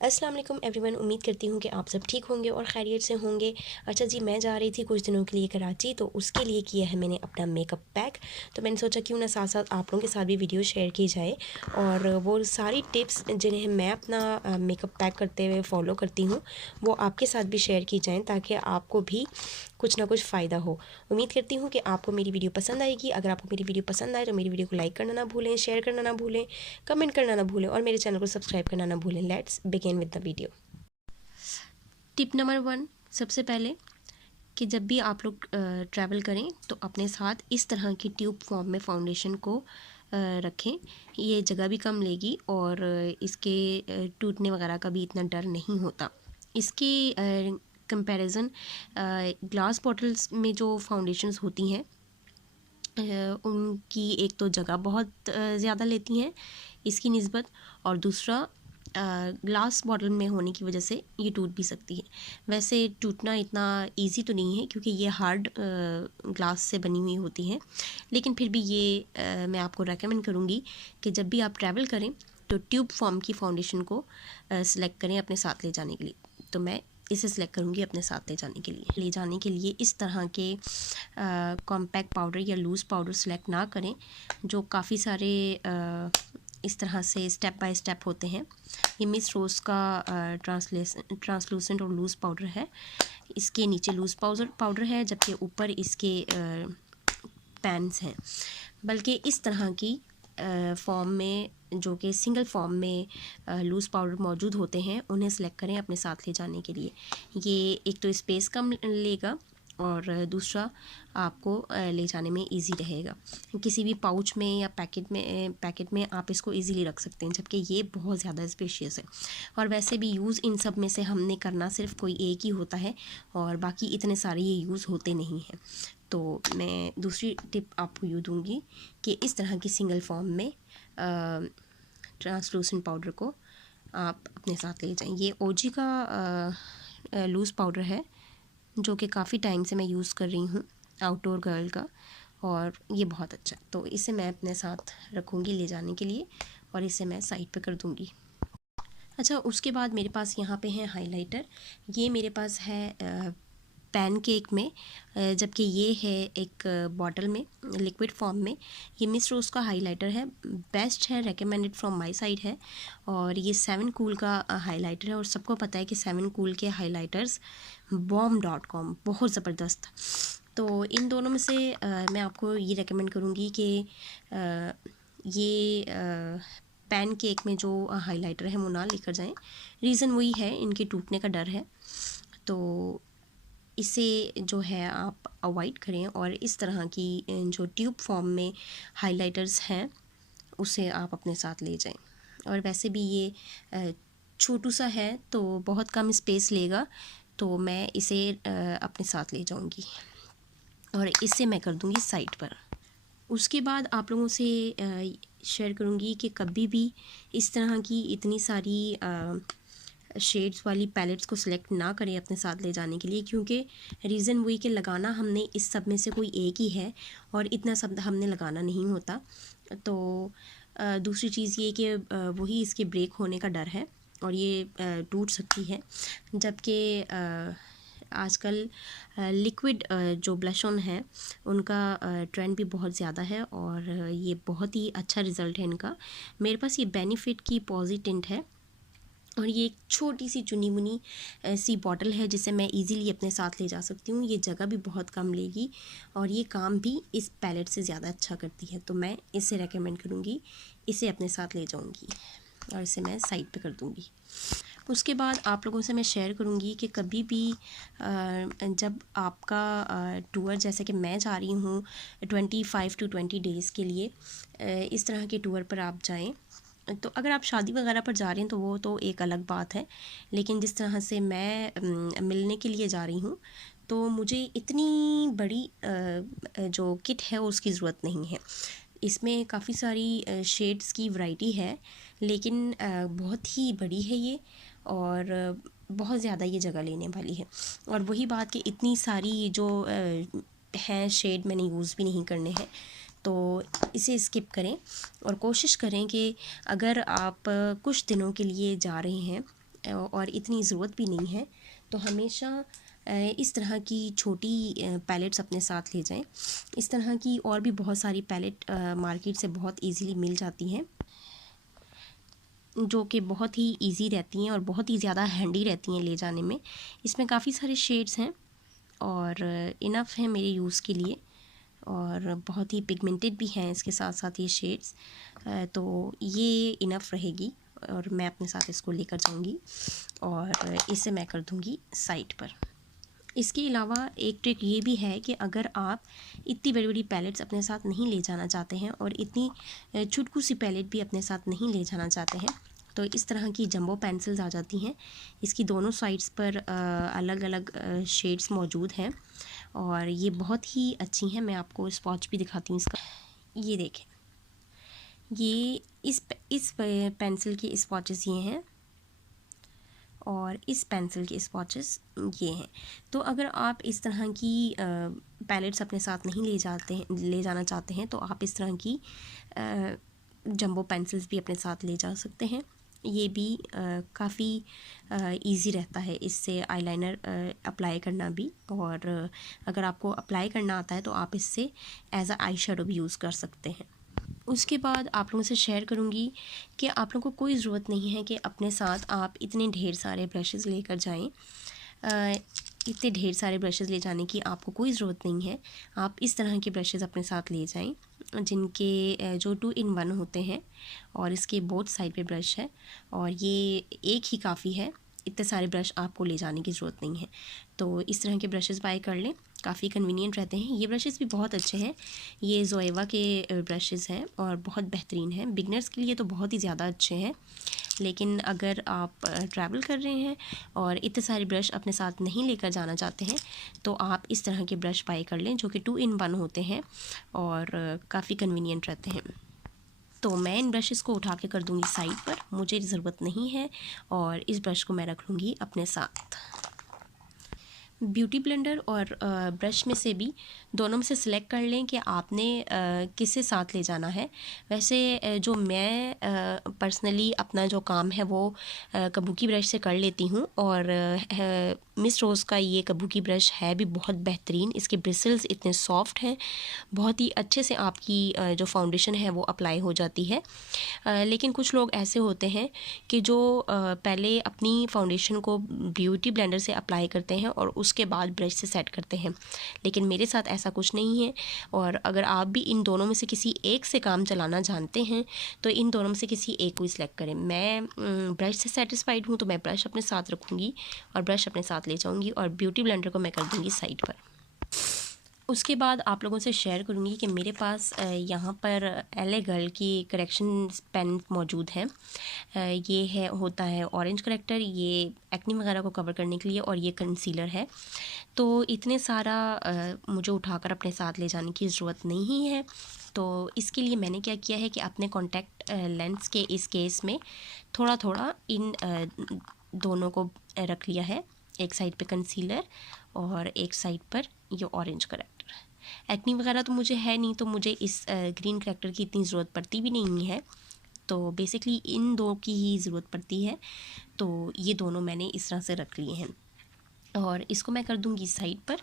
अस्सलाम वालेकुम एवरीवन। उम्मीद करती हूँ कि आप सब ठीक होंगे और खैरियत से होंगे। अच्छा जी, मैं जा रही थी कुछ दिनों के लिए कराची, तो उसके लिए किया है मैंने अपना मेकअप पैक। तो मैंने सोचा क्यों ना साथ साथ आप लोगों के साथ भी वीडियो शेयर की जाए, और वो सारी टिप्स जिन्हें मैं अपना मेकअप पैक करते हुए फ़ॉलो करती हूँ वो आपके साथ भी शेयर की जाएँ, ताकि आपको भी कुछ ना कुछ फ़ायदा हो। उम्मीद करती हूँ कि आपको मेरी वीडियो पसंद आएगी। अगर आपको मेरी वीडियो पसंद आए तो मेरी वीडियो को लाइक करना ना भूलें, शेयर करना ना भूलें, कमेंट करना ना भूलें और मेरे चैनल को सब्सक्राइब करना ना भूलें। Let's begin with the video. Tip number 1, सबसे पहले कि जब भी आप लोग ट्रैवल करें तो अपने साथ इस तरह की ट्यूब फॉर्म में फ़ाउंडेशन को रखें। ये जगह भी कम लेगी और इसके टूटने वगैरह का भी इतना डर नहीं होता। इसकी कंपैरिजन ग्लास बॉटल्स में जो फाउंडेशंस होती हैं उनकी एक तो जगह बहुत ज़्यादा लेती हैं इसकी निस्बत, और दूसरा ग्लास बॉटल में होने की वजह से ये टूट भी सकती है। वैसे टूटना इतना इजी तो नहीं है क्योंकि ये हार्ड ग्लास से बनी हुई होती हैं, लेकिन फिर भी ये मैं आपको रेकमेंड करूँगी कि जब भी आप ट्रैवल करें तो ट्यूब फॉर्म की फाउंडेशन को सिलेक्ट करें अपने साथ ले जाने के लिए। तो मैं इसे सिलेक्ट करूँगी अपने साथ ले जाने के लिए इस तरह के कॉम्पैक्ट पाउडर या लूज़ पाउडर सेलेक्ट ना करें जो काफ़ी सारे इस तरह से स्टेप बाय स्टेप होते हैं। ये मिस रोज़ का ट्रांसलूसेंट और लूज़ पाउडर है। इसके नीचे लूज़ पाउडर है जबकि ऊपर इसके पैन्स हैं। बल्कि इस तरह की फॉर्म में जो कि सिंगल फॉर्म में लूज़ पाउडर मौजूद होते हैं उन्हें सेलेक्ट करें अपने साथ ले जाने के लिए। ये एक तो स्पेस कम लेगा और दूसरा आपको ले जाने में इजी रहेगा। किसी भी पाउच में या पैकेट में आप इसको इजीली रख सकते हैं, जबकि ये बहुत ज़्यादा स्पेशियस है। और वैसे भी यूज़ इन सब में से हमने करना सिर्फ कोई एक ही होता है और बाकी इतने सारे ये यूज़ होते नहीं हैं। तो मैं दूसरी टिप आपको यूँ दूँगी कि इस तरह की सिंगल फॉर्म में ट्रांसलूसेंट पाउडर को आप अपने साथ ले जाएं। ये ओजी का लूज़ पाउडर है जो कि काफ़ी टाइम से मैं यूज़ कर रही हूँ, आउटडोर गर्ल का, और ये बहुत अच्छा है। तो इसे मैं अपने साथ रखूँगी ले जाने के लिए और इसे मैं साइड पे कर दूँगी। अच्छा, उसके बाद मेरे पास यहाँ पे है हाइलाइटर। ये मेरे पास है पैनकेक में, जबकि ये है एक बॉटल में लिक्विड फॉर्म में। ये मिस रोज़ का हाइलाइटर है, बेस्ट है, रेकमेंडेड फ्रॉम माय साइड है। और ये 7 कूल का हाइलाइटर है और सबको पता है कि 7 कूल के हाइलाइटर्स bomb.com बहुत ज़बरदस्त। तो इन दोनों में से मैं आपको ये रेकमेंड करूँगी कि ये पैनकेक में जो हाइलाइटर है वो ना लेकर जाएं। रीज़न वही है, इनके टूटने का डर है। तो इसे जो है आप अवॉइड करें और इस तरह की जो ट्यूब फॉर्म में हाइलाइटर्स हैं उसे आप अपने साथ ले जाएं। और वैसे भी ये छोटू सा है तो बहुत कम स्पेस लेगा, तो मैं इसे अपने साथ ले जाऊंगी और इसे मैं कर दूंगी साइड पर। उसके बाद आप लोगों से शेयर करूंगी कि कभी भी इस तरह की इतनी सारी शेड्स वाली पैलेट्स को सिलेक्ट ना करें अपने साथ ले जाने के लिए, क्योंकि रीज़न वही कि लगाना हमने इस सब में से कोई एक ही है और इतना सब हमने लगाना नहीं होता। तो दूसरी चीज़ ये कि वही इसके ब्रेक होने का डर है और ये टूट सकती है। जबकि आजकल लिक्विड जो ब्लश ऑन है उनका ट्रेंड भी बहुत ज़्यादा है और ये बहुत ही अच्छा रिज़ल्ट है इनका। मेरे पास ये बेनिफिट की पॉजी टिंट है और ये एक छोटी सी चुनी मुनी सी बॉटल है जिसे मैं इजीली अपने साथ ले जा सकती हूँ। ये जगह भी बहुत कम लेगी और ये काम भी इस पैलेट से ज़्यादा अच्छा करती है। तो मैं इसे रेकमेंड करूँगी, इसे अपने साथ ले जाऊँगी और इसे मैं साइड पे कर दूँगी। उसके बाद आप लोगों से मैं शेयर करूँगी कि कभी भी जब आपका टूर, जैसे कि मैं जा रही हूँ 25 to 20 डेज़ के लिए, इस तरह के टूर पर आप जाएं, तो अगर आप शादी वगैरह पर जा रहे हैं तो वो तो एक अलग बात है, लेकिन जिस तरह से मैं मिलने के लिए जा रही हूँ तो मुझे इतनी बड़ी जो किट है उसकी ज़रूरत नहीं है। इसमें काफ़ी सारी शेड्स की वैरायटी है, लेकिन बहुत ही बड़ी है ये और बहुत ज़्यादा ये जगह लेने वाली है। और वही बात कि इतनी सारी जो हैं शेड मैंने यूज़ भी नहीं करने हैं, तो इसे स्किप करें और कोशिश करें कि अगर आप कुछ दिनों के लिए जा रहे हैं और इतनी ज़रूरत भी नहीं है। तो हमेशा इस तरह की छोटी पैलेट्स अपने साथ ले जाएं। इस तरह की और भी बहुत सारी पैलेट मार्केट से बहुत इजीली मिल जाती हैं, जो कि बहुत ही इजी रहती हैं और बहुत ही ज़्यादा हैंडी रहती हैं ले जाने में। इसमें काफ़ी सारे शेड्स हैं और इनफ है मेरे यूज़ के लिए, और बहुत ही पिगमेंटेड भी हैं इसके साथ साथ ये शेड्स। तो ये इनफ रहेगी और मैं अपने साथ इसको लेकर जाऊंगी और इसे मैं कर दूंगी साइड पर। इसके अलावा एक ट्रिक ये भी है कि अगर आप इतनी बड़ी बड़ी पैलेट्स अपने साथ नहीं ले जाना चाहते हैं और इतनी छुटकू सी पैलेट भी अपने साथ नहीं ले जाना चाहते हैं, तो इस तरह की जंबो पेंसिल्स आ जाती हैं। इसकी दोनों साइड्स पर अलग अलग शेड्स मौजूद हैं और ये बहुत ही अच्छी हैं। मैं आपको स्पॉच भी दिखाती हूँ इसका। ये देखें, ये इस पेंसिल के स्पॉचेस ये हैं और इस पेंसिल के स्पॉचेस ये हैं। तो अगर आप इस तरह की पैलेट्स अपने साथ नहीं ले जाना चाहते हैं, तो आप इस तरह की जंबो पेंसिल्स भी अपने साथ ले जा सकते हैं। ये भी काफ़ी इजी रहता है इससे आईलाइनर अप्लाई करना भी, और अगर आपको अप्लाई करना आता है तो आप इससे एज अ आई शेडो भी यूज़ कर सकते हैं। उसके बाद आप लोगों से शेयर करूँगी कि आप लोगों को कोई ज़रूरत नहीं है कि अपने साथ आप इतने ढेर सारे ब्रशेज़ लेकर जाएं। इतने ढेर सारे ब्रशेज़ ले जाने की आपको कोई ज़रूरत नहीं है। आप इस तरह के ब्रशेज़ अपने साथ ले जाएं जिनके जो 2 in 1 होते हैं और इसके बोथ साइड पे ब्रश है, और ये एक ही काफ़ी है। इतने सारे ब्रश आपको ले जाने की ज़रूरत नहीं है। तो इस तरह के ब्रशेज़ बाय कर लें, काफ़ी कन्वीनियंट रहते हैं। ये ब्रशेज़ भी बहुत अच्छे हैं। ये ज़ोएवा के ब्रशेज़ हैं और बहुत बेहतरीन हैं। बिगनर्स के लिए तो बहुत ही ज़्यादा अच्छे हैं, लेकिन अगर आप ट्रैवल कर रहे हैं और इतने सारे ब्रश अपने साथ नहीं लेकर जाना चाहते हैं, तो आप इस तरह के ब्रश बाय कर लें जो कि 2 in 1 होते हैं और काफ़ी कन्वीनियंट रहते हैं। तो मैं इन ब्रशेज़ को उठा के कर दूँगी साइड पर, मुझे ज़रूरत नहीं है, और इस ब्रश को मैं रख लूँगी अपने साथ। ब्यूटी ब्लेंडर और ब्रश में से भी दोनों में से सिलेक्ट कर लें कि आपने किसे साथ ले जाना है। वैसे जो मैं पर्सनली अपना जो काम है वो कबूकी ब्रश से कर लेती हूँ, और मिस रोज़ का ये कबूकी ब्रश है भी बहुत बेहतरीन। इसके ब्रिसल्स इतने सॉफ्ट हैं, बहुत ही अच्छे से आपकी जो फाउंडेशन है वो अप्लाई हो जाती है। लेकिन कुछ लोग ऐसे होते हैं कि जो पहले अपनी फाउंडेशन को ब्यूटी ब्लेंडर से अप्लाई करते हैं और उसके बाद ब्रश से सेट करते हैं, लेकिन मेरे साथ ऐसा कुछ नहीं है। और अगर आप भी इन दोनों में से किसी एक से काम चलाना जानते हैं, तो इन दोनों में से किसी एक को ही सिलेक्ट करें। मैं ब्रश से सेटिस्फाइड हूँ, तो मैं ब्रश अपने साथ रखूँगी और ब्रश अपने साथ ले जाऊँगी, और ब्यूटी ब्लेंडर को मैं कर दूँगी साइड पर। उसके बाद आप लोगों से शेयर करूँगी कि मेरे पास यहाँ पर LA गर्ल की करेक्शन पेन मौजूद है। ये होता है ऑरेंज करेक्टर, ये एक्ने वगैरह को कवर करने के लिए, और ये कंसीलर है। तो इतने सारा मुझे उठाकर अपने साथ ले जाने की ज़रूरत नहीं है। तो इसके लिए मैंने क्या किया है कि अपने कॉन्टैक्ट लेंस के इस केस में थोड़ा थोड़ा इन दोनों को रख लिया है। एक साइड पे कंसीलर और एक साइड पर ये ऑरेंज करेक्टर। एक्नी वगैरह तो मुझे है नहीं, तो मुझे इस ग्रीन करेक्टर की इतनी ज़रूरत पड़ती भी नहीं है। तो बेसिकली इन दो की ही ज़रूरत पड़ती है। तो ये दोनों मैंने इस तरह से रख लिए हैं, और इसको मैं कर दूंगी साइड पर।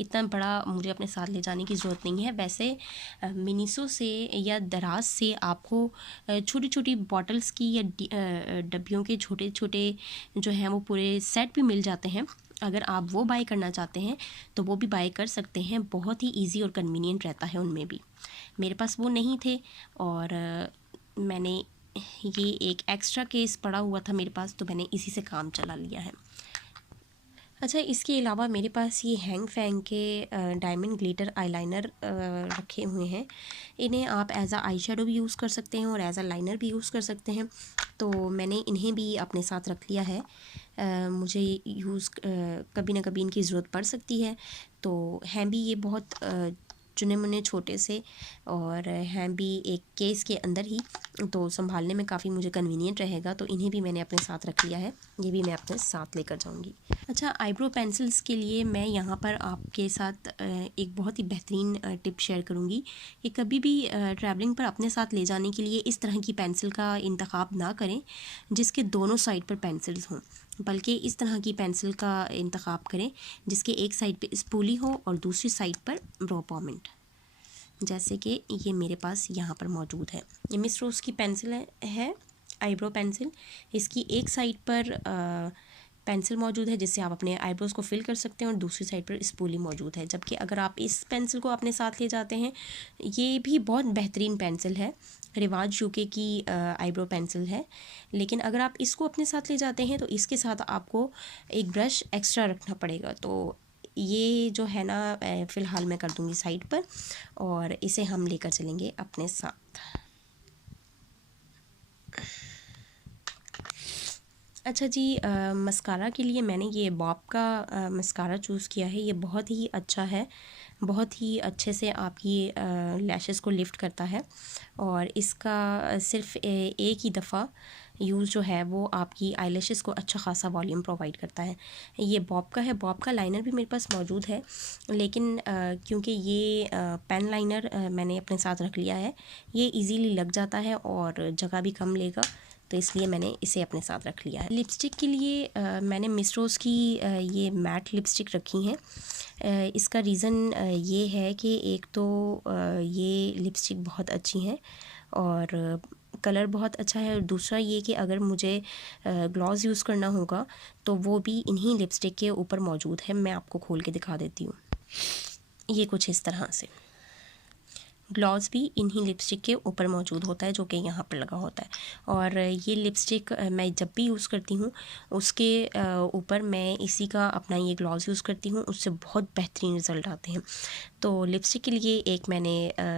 इतना बड़ा मुझे अपने साथ ले जाने की ज़रूरत नहीं है। वैसे मिनीसो से या दराज से आपको छोटी छोटी बॉटल्स की या डब्बियों के छोटे छोटे जो हैं वो पूरे सेट भी मिल जाते हैं। अगर आप वो बाय करना चाहते हैं तो वो भी बाय कर सकते हैं। बहुत ही इजी और कन्वीनियंट रहता है उनमें भी। मेरे पास वो नहीं थे, और मैंने ये एक एक्स्ट्रा केस पड़ा हुआ था मेरे पास, तो मैंने इसी से काम चला लिया है। अच्छा, इसके अलावा मेरे पास ये हैंग फैंग के डायमंड ग्लिटर आईलाइनर रखे हुए हैं। इन्हें आप एज आ आई शेडो भी यूज़ कर सकते हैं और एज आ लाइनर भी यूज़ कर सकते हैं। तो मैंने इन्हें भी अपने साथ रख लिया है। मुझे यूज़ कभी ना कभी इनकी ज़रूरत पड़ सकती है। तो हैं भी ये बहुत चुने मुने छोटे से, और हैं भी एक केस के अंदर ही, तो संभालने में काफ़ी मुझे कन्वीनियंट रहेगा, तो इन्हें भी मैंने अपने साथ रख लिया है। ये भी मैं अपने साथ लेकर जाऊंगी। अच्छा, आईब्रो पेंसिल्स के लिए मैं यहाँ पर आपके साथ एक बहुत ही बेहतरीन टिप शेयर करूँगी कि कभी भी ट्रैवलिंग पर अपने साथ ले जाने के लिए इस तरह की पेंसिल का इंतखाब ना करें जिसके दोनों साइड पर पेंसिल्स हों, बल्कि इस तरह की पेंसिल का इंतखाब करें जिसके एक साइड पे स्पूली हो और दूसरी साइड पर रो पॉइंट, जैसे कि ये मेरे पास यहाँ पर मौजूद है। ये मिस रोज़ की पेंसिल है आईब्रो पेंसिल। इसकी एक साइड पर पेंसिल मौजूद है जिससे आप अपने आईब्रोज़ को फिल कर सकते हैं और दूसरी साइड पर स्पूली मौजूद है। जबकि अगर आप इस पेंसिल को अपने साथ ले जाते हैं, ये भी बहुत बेहतरीन पेंसिल है, रिवाज यूके की आईब्रो पेंसिल है, लेकिन अगर आप इसको अपने साथ ले जाते हैं तो इसके साथ आपको एक ब्रश एक्स्ट्रा रखना पड़ेगा। तो ये जो है ना फ़िलहाल मैं कर दूँगी साइड पर और इसे हम लेकर चलेंगे अपने साथ। अच्छा जी, मस्कारा के लिए मैंने ये बॉब का मस्कारा चूज़ किया है। ये बहुत ही अच्छा है, बहुत ही अच्छे से आपकी लैशेस को लिफ्ट करता है और इसका सिर्फ एक ही दफ़ा यूज़ जो है वो आपकी आईलैशेस को अच्छा खासा वॉल्यूम प्रोवाइड करता है। ये बॉब का है। बॉब का लाइनर भी मेरे पास मौजूद है, लेकिन क्योंकि ये पेन लाइनर मैंने अपने साथ रख लिया है, ये इजीली लग जाता है और जगह भी कम लेगा, तो इसलिए मैंने इसे अपने साथ रख लिया है। लिपस्टिक के लिए मैंने मिस रोज़ की ये मैट लिपस्टिक रखी हैं। इसका रीज़न ये है कि एक तो ये लिपस्टिक बहुत अच्छी हैं और कलर बहुत अच्छा है, और दूसरा ये कि अगर मुझे ग्लॉस यूज़ करना होगा तो वो भी इन्हीं लिपस्टिक के ऊपर मौजूद है। मैं आपको खोल के दिखा देती हूँ। ये कुछ इस तरह से ग्लॉस भी इन्हीं लिपस्टिक के ऊपर मौजूद होता है, जो कि यहाँ पर लगा होता है। और ये लिपस्टिक मैं जब भी यूज़ करती हूँ उसके ऊपर मैं इसी का अपना ये ग्लॉस यूज़ करती हूँ, उससे बहुत बेहतरीन रिज़ल्ट आते हैं। तो लिपस्टिक के लिए एक मैंने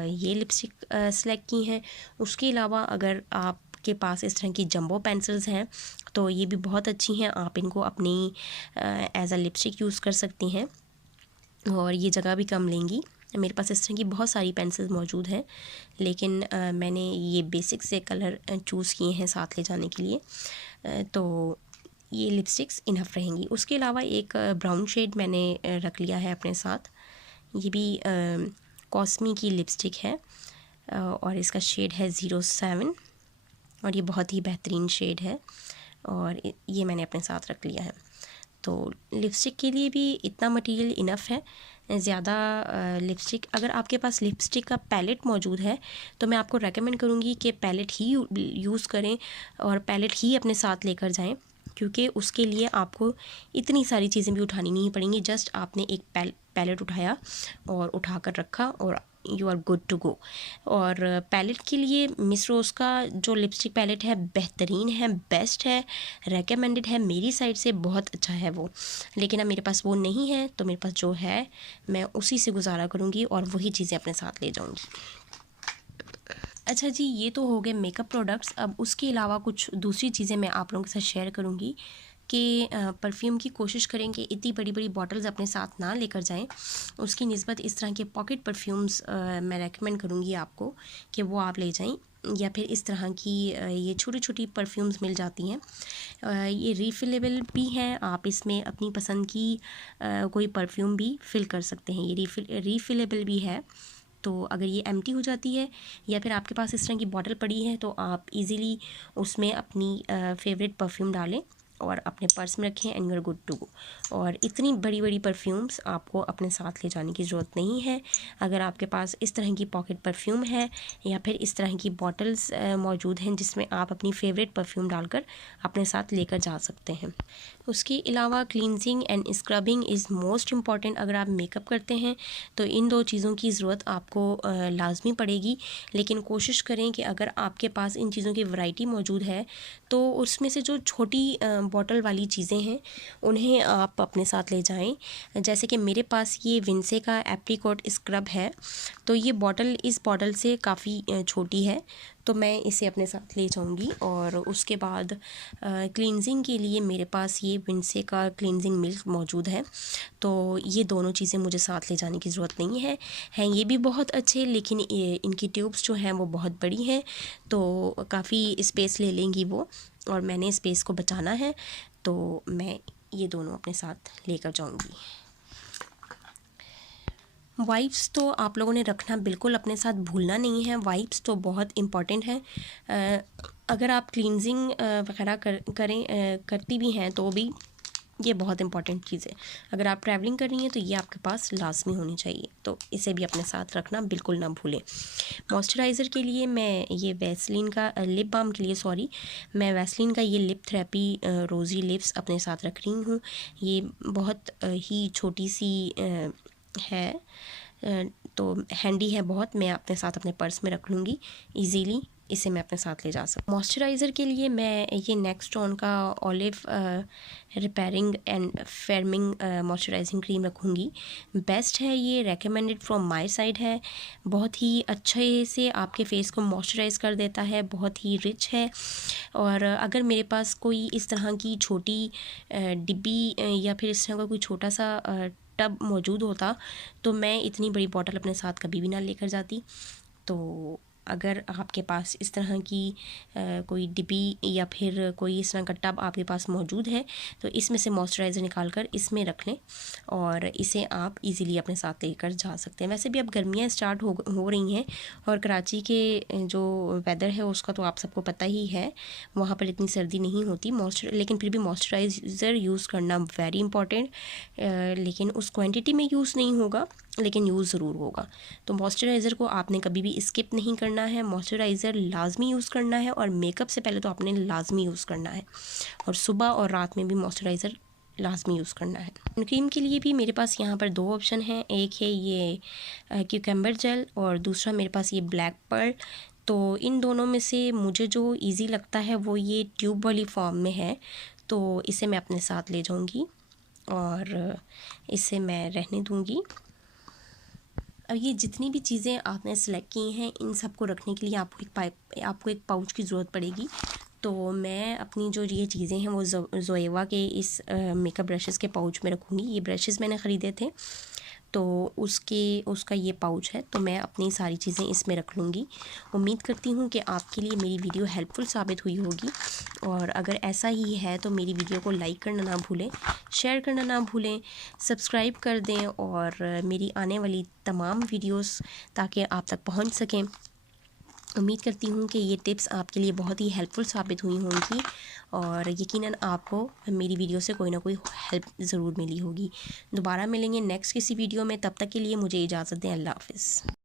ये लिपस्टिक सेलेक्ट की है। उसके अलावा अगर आप के पास इस तरह की जंबो पेंसिल्स हैं तो ये भी बहुत अच्छी हैं, आप इनको अपनी एज अ लिपस्टिक यूज़ कर सकती हैं और ये जगह भी कम लेंगी। मेरे पास इस तरह की बहुत सारी पेंसिल्स मौजूद हैं, लेकिन मैंने ये बेसिक से कलर चूज़ किए हैं साथ ले जाने के लिए, तो ये लिपस्टिक्स इनफ रहेंगी। उसके अलावा एक ब्राउन शेड मैंने रख लिया है अपने साथ। ये भी कॉस्मी की लिपस्टिक है और इसका शेड है 07 और ये बहुत ही बेहतरीन शेड है और ये मैंने अपने साथ रख लिया है। तो लिपस्टिक के लिए भी इतना मटेरियल इनफ है। ज़्यादा लिपस्टिक, अगर आपके पास लिपस्टिक का पैलेट मौजूद है तो मैं आपको रेकमेंड करूँगी कि पैलेट ही यूज़ करें और पैलेट ही अपने साथ लेकर जाएं, क्योंकि उसके लिए आपको इतनी सारी चीज़ें भी उठानी नहीं पड़ेंगी। जस्ट आपने एक पैलेट उठाया और उठा कर रखा और you are good to go. और पैलेट के लिए मिस रोज़ का जो लिपस्टिक पैलेट है बेहतरीन है, बेस्ट है, रेकमेंडेड है मेरी साइड से, बहुत अच्छा है वो। लेकिन अब मेरे पास वो नहीं है, तो मेरे पास जो है मैं उसी से गुजारा करूँगी और वही चीज़ें अपने साथ ले जाऊँगी। अच्छा जी, ये तो हो गए मेकअप प्रोडक्ट्स। अब उसके अलावा कुछ दूसरी चीज़ें मैं आप लोगों के साथ शेयर करूँगी कि परफ्यूम की कोशिश करें कि इतनी बड़ी बड़ी बॉटल्स अपने साथ ना लेकर जाएं। उसकी निस्बत इस तरह के पॉकेट परफ्यूम्स मैं रेकमेंड करूँगी आपको कि वो आप ले जाएं, या फिर इस तरह की ये छोटी छोटी परफ्यूम्स मिल जाती हैं। ये रीफ़िलेबल भी हैं, आप इसमें अपनी पसंद की कोई परफ्यूम भी फ़िल कर सकते हैं। ये रीफ़िलेबल भी है, तो अगर ये एम्प्टी हो जाती है या फिर आपके पास इस तरह की बॉटल पड़ी है तो आप इजीली उसमें अपनी फेवरेट परफ्यूम डालें और अपने पर्स में रखें and you are good to go. और इतनी बड़ी बड़ी परफ्यूम्स आपको अपने साथ ले जाने की ज़रूरत नहीं है। अगर आपके पास इस तरह की पॉकेट परफ्यूम है या फिर इस तरह की बॉटल्स मौजूद हैं जिसमें आप अपनी फेवरेट परफ्यूम डालकर अपने साथ लेकर जा सकते हैं। उसके अलावा cleansing and scrubbing is most important. अगर आप मेकअप करते हैं तो इन दो चीज़ों की ज़रूरत आपको लाजमी पड़ेगी, लेकिन कोशिश करें कि अगर आपके पास इन चीज़ों की वैरायटी मौजूद है तो उसमें से जो छोटी बॉटल वाली चीज़ें हैं उन्हें आप अपने साथ ले जाएं। जैसे कि मेरे पास ये विंसे का एप्रिकॉट स्क्रब है, तो ये बॉटल इस बॉटल से काफ़ी छोटी है, तो मैं इसे अपने साथ ले जाऊंगी। और उसके बाद क्लींजिंग के लिए मेरे पास ये विंडसे का क्लींजिंग मिल्क मौजूद है, तो ये दोनों चीज़ें मुझे साथ ले जाने की ज़रूरत नहीं है। हैं ये भी बहुत अच्छे, लेकिन इनकी ट्यूब्स जो हैं वो बहुत बड़ी हैं, तो काफ़ी स्पेस ले लेंगी वो, और मैंने स्पेस को बचाना है, तो मैं ये दोनों अपने साथ लेकर जाऊंगी। वाइप्स तो आप लोगों ने रखना बिल्कुल अपने साथ भूलना नहीं है, वाइप्स तो बहुत इम्पॉर्टेंट है। अगर आप क्लींजिंग वगैरह करती भी हैं तो भी ये बहुत इंपॉर्टेंट चीज़ है। अगर आप ट्रैवलिंग कर रही हैं तो ये आपके पास लाजमी होनी चाहिए, तो इसे भी अपने साथ रखना बिल्कुल ना भूलें। मॉइस्चराइज़र के लिए मैं ये वैसलीन का लिप बाम के लिए सॉरी, मैं वैसलीन का ये लिप थेरेपी रोज़ी लिप्स अपने साथ रख रही हूँ। ये बहुत ही छोटी सी है, तो हैंडी है बहुत, मैं अपने साथ अपने पर्स में रख लूँगी इजीली, इसे मैं अपने साथ ले जा सकती। मॉइस्चराइज़र के लिए मैं ये नेक्स्टॉन का olive repairing and forming moisturising cream रखूँगी। बेस्ट है ये, रेकमेंडेड फ्रॉम माय साइड है, बहुत ही अच्छे से आपके फेस को मॉइस्चराइज़ कर देता है, बहुत ही रिच है। और अगर मेरे पास कोई इस तरह की छोटी डिब्बी या फिर इस तरह का कोई छोटा सा टब मौजूद होता तो मैं इतनी बड़ी बॉटल अपने साथ कभी भी ना लेकर जाती। तो अगर आपके पास इस तरह की कोई डिब्बी या फिर कोई इस तरह का टब आपके पास मौजूद है तो इसमें से मॉइस्चराइज़र निकाल कर इसमें रख लें, और इसे आप इजीली अपने साथ लेकर जा सकते हैं। वैसे भी अब गर्मियाँ स्टार्ट हो रही हैं, और कराची के जो वेदर है उसका तो आप सबको पता ही है, वहाँ पर इतनी सर्दी नहीं होती लेकिन फिर भी मॉइस्चराइज़र यूज़ करना वेरी इंपॉर्टेंट, लेकिन उस क्वांटिटी में यूज़ नहीं होगा, लेकिन यूज़ ज़रूर होगा। तो मॉइस्चराइज़र को आपने कभी भी स्किप नहीं करना है, मॉइस्चराइज़र लाजमी यूज़ करना है, और मेकअप से पहले तो आपने लाजमी यूज़ करना है, और सुबह और रात में भी मॉइस्चराइज़र लाजमी यूज़ करना है। क्रीम के लिए भी मेरे पास यहाँ पर दो ऑप्शन हैं, एक है ये क्यूकम्बर जेल और दूसरा मेरे पास ये ब्लैक पर्ल। तो इन दोनों में से मुझे जो इजी लगता है वो ये ट्यूब वाली फॉर्म में है, तो इसे मैं अपने साथ ले जाऊँगी और इसे मैं रहने दूँगी। अब ये जितनी भी चीज़ें आपने सेलेक्ट की हैं इन सब को रखने के लिए आपको एक पाउच की ज़रूरत पड़ेगी। तो मैं अपनी जो ये चीज़ें हैं वो ज़ोएवा के इस मेकअप ब्रशेज़ के पाउच में रखूँगी। ये ब्रशेज़ मैंने ख़रीदे थे, तो उसका ये पाउच है, तो मैं अपनी सारी चीज़ें इसमें रख लूँगी। उम्मीद करती हूँ कि आपके लिए मेरी वीडियो हेल्पफुल साबित हुई होगी, और अगर ऐसा ही है तो मेरी वीडियो को लाइक करना ना भूलें, शेयर करना ना भूलें, सब्सक्राइब कर दें, और मेरी आने वाली तमाम वीडियोस ताकि आप तक पहुँच सकें। उम्मीद करती हूँ कि ये टिप्स आपके लिए बहुत ही हेल्पफुल साबित हुई होंगी, और यकीनन आपको मेरी वीडियो से कोई ना कोई हेल्प ज़रूर मिली होगी। दोबारा मिलेंगे नेक्स्ट किसी वीडियो में, तब तक के लिए मुझे इजाज़त दें। अल्लाह हाफ़िज़।